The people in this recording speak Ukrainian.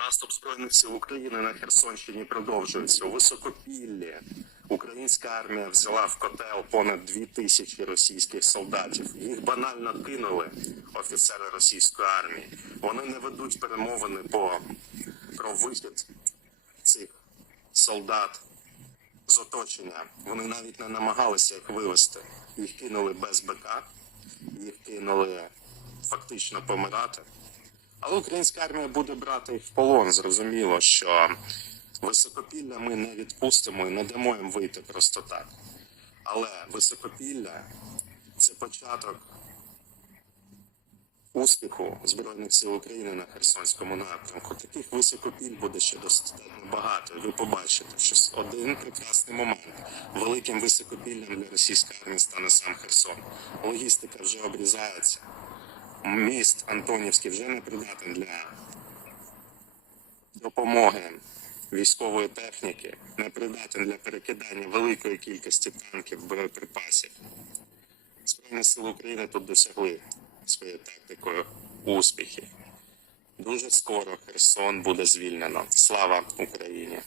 Наступ збройних сил України на Херсонщині продовжується. У високопіллі українська армія взяла в котел понад дві тисячі російських солдатів. Їх банально кинули офіцери російської армії. Вони не ведуть перемовини по про вихід цих солдат з оточення. Вони навіть не намагалися їх вивести. Їх кинули без БК, їх кинули фактично помирати. Але українська армія буде брати їх в полон. Зрозуміло, що високопілля ми не відпустимо і не дамо їм вийти просто так. Але високопілля це початок успіху Збройних сил України на Херсонському напрямку. Таких високопіль буде ще достатньо багато. Ви побачите, що один прекрасний момент великим високопіллям для російської армії стане сам Херсон. Логістика вже обрізається. Міст Антонівський вже не придатний для допомоги військової техніки, не придатний для перекидання великої кількості танків, боєприпасів. Збройні сили України тут досягли своєю тактикою успіхів. Дуже скоро Херсон буде звільнено. Слава Україні!